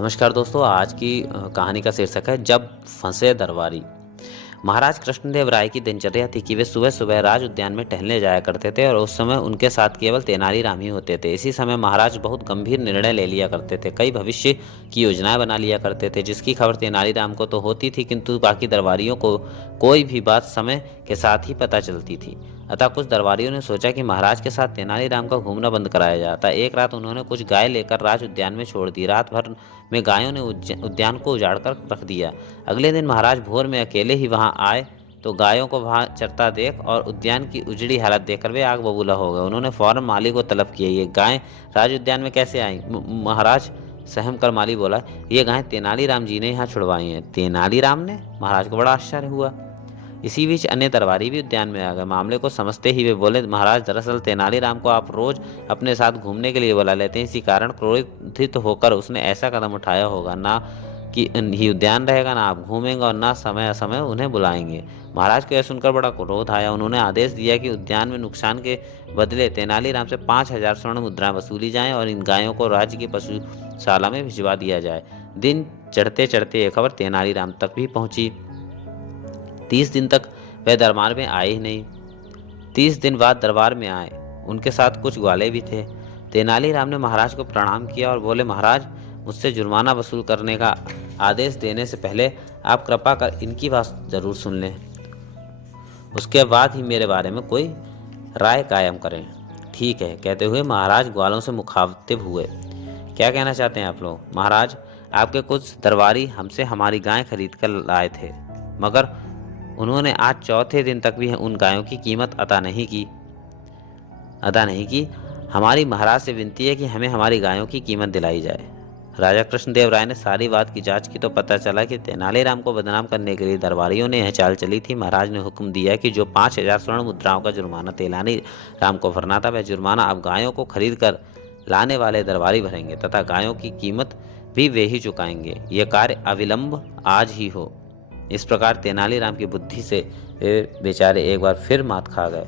नमस्कार दोस्तों, आज की कहानी का शीर्षक है जब फंसे दरबारी। महाराज कृष्णदेव राय की दिनचर्या थी कि वे सुबह सुबह राज उद्यान में टहलने जाया करते थे और उस समय उनके साथ केवल तेनालीराम ही होते थे। इसी समय महाराज बहुत गंभीर निर्णय ले लिया करते थे, कई भविष्य की योजनाएं बना लिया करते थे जिसकी खबर तेनालीराम को तो होती थी, किंतु बाकी दरबारियों को कोई भी बात समय के साथ ही पता चलती थी। अतः कुछ दरबारियों ने सोचा कि महाराज के साथ तेनालीराम का घूमना बंद कराया जाता। एक रात उन्होंने कुछ गाय लेकर राज उद्यान में छोड़ दी। रात भर में गायों ने उद्यान को उजाड़ कर रख दिया। अगले दिन महाराज भोर में अकेले ही वहां आए तो गायों को वहां चरता देख और उद्यान की उजड़ी हालत देखकर वे आग बबूला हो गए। उन्होंने फौरन माली को तलब किया। ये गायें राज उद्यान में कैसे आई? महाराज सहम कर माली बोला, ये गायें तेनालीराम जी ने यहाँ छुड़वाई हैं। तेनालीराम ने? महाराज को बड़ा आश्चर्य हुआ। इसी बीच अन्य दरबारी भी उद्यान में आ गए। मामले को समझते ही वे बोले, महाराज दरअसल तेनालीराम को आप रोज अपने साथ घूमने के लिए बुला लेते हैं, इसी कारण क्रोधित होकर उसने ऐसा कदम उठाया होगा। ना कि ही उद्यान रहेगा, ना आप घूमेंगे और ना समय असमय उन्हें बुलाएंगे। महाराज को यह सुनकर बड़ा क्रोध आया। उन्होंने आदेश दिया कि उद्यान में नुकसान के बदले तेनालीराम से 5,000 स्वर्ण मुद्राएं वसूली जाएं और इन गायों को राज्य की पशुशाला में भिजवा दिया जाए। दिन चढ़ते चढ़ते यह खबर तेनालीराम तक भी पहुंची। 30 दिन तक वह दरबार में आए ही नहीं। 30 दिन बाद दरबार में आए। उनके साथ कुछ ग्वाले भी थे। तेनालीराम ने महाराज को प्रणाम किया और बोले, महाराज मुझसे जुर्माना वसूल करने का आदेश देने से पहले आप कृपा कर इनकी बात जरूर सुन लें, उसके बाद ही मेरे बारे में कोई राय कायम करें। ठीक है, कहते हुए महाराज ग्वालों से मुखातिब हुए। क्या कहना चाहते हैं आप लोग? महाराज, आपके कुछ दरबारी हमसे हमारी गाय खरीद कर लाए थे, मगर उन्होंने आज चौथे दिन तक भी उन गायों की कीमत अदा नहीं की। हमारी महाराज से विनती है कि हमें हमारी गायों की कीमत दिलाई जाए। राजा कृष्णदेव राय ने सारी बात की जांच की तो पता चला कि तेनालीराम को बदनाम करने के लिए दरबारियों ने यह चाल चली थी। महाराज ने हुक्म दिया कि जो 5,000 स्वर्ण मुद्राओं का जुर्माना तेनालीराम को भरना था, वह जुर्माना अब गायों को खरीद कर लाने वाले दरबारी भरेंगे तथा गायों की कीमत भी वे ही चुकाएंगे। यह कार्य अविलंब आज ही हो। इस प्रकार तेनालीराम की बुद्धि से वे बेचारे एक बार फिर मात खा गए।